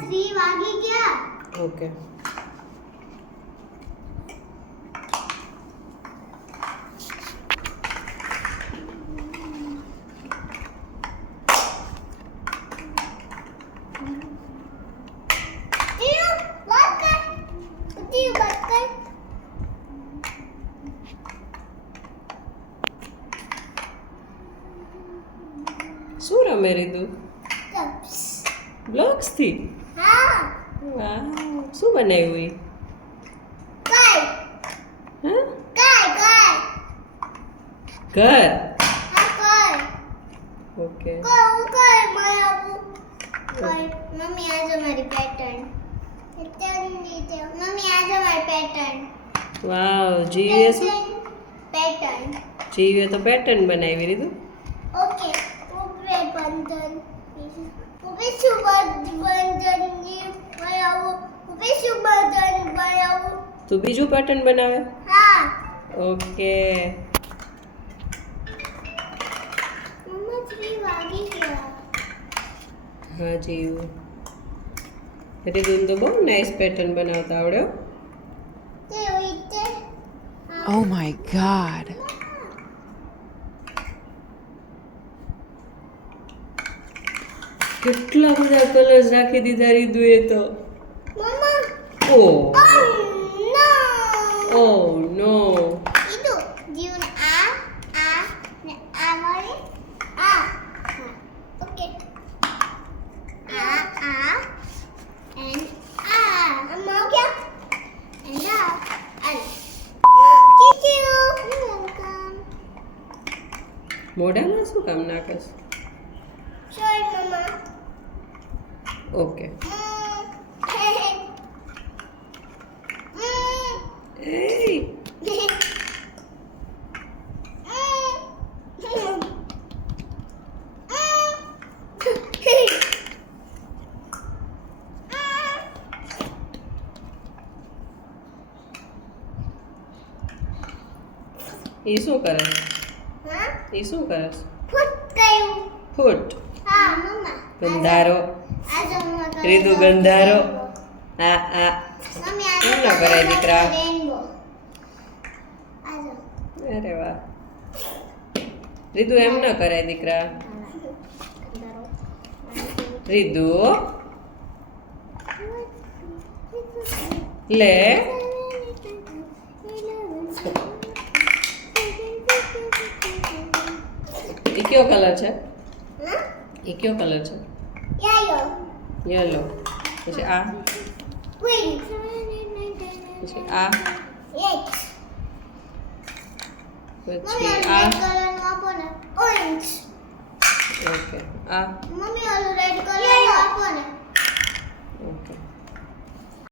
3 વાગી ગયા. ઓકે. શું રમે રીતુ? બ્લોક્સ થી? હા. વાહ, શું બનાવ્યું ઈ? કાઈ. હા? કાઈ. ઘર. હા કાઈ. ઓકે. કાઈ બનાવું. કાઈ. મમ્મી આજે મારી પેટર્ન. મમ્મી આજે મારી પેટર્ન. વાવ, જીવે શું? પેટર્ન. જીવે તો પેટર્ન બનાવી રીતુ. ઓકે. ઉભે બંધન. ઉભે શું બંધન ની બનાવું. ઉભે શું બંધન બનાવું. તું બીજું પેટર્ન બનાવે? હા. ઓકે. મમ્મા 3 વાગી ગયા. હા જીવ. રીતુને તો બહુ નાઇસ પેટર્ન બનાવતા આવડે હો. તે રીતે. Oh my god. કેટલા બધા કલર્સ રાખી દીધા રીતુએ તો. મમ્મા. ઓ નો. ઓ નો. ಇದು ಜೀವನ ಆ ಮಾಡಿ ಆ ಓಕೆ ಆ and I'm okay and and Kikiu welcome મોઢામાં શું કામ નાખેશ? sorry mama okay. એ એ શું કરે? એ શું કરે? ફૂટ. ગંધારો. રીતુ ગંધારો. આ એમ ન કરાય દીકરા. અરે વાહ. રીતુ એમ ન કરાય દીકરા. રીતુ લે. એ કયો કલર છે? એ કયો કલર છે? યલો. પછી આ. પછી આ. પછી આ. ઓકે. આ. મમ્મી ઓલો રેડ કલર આપો ને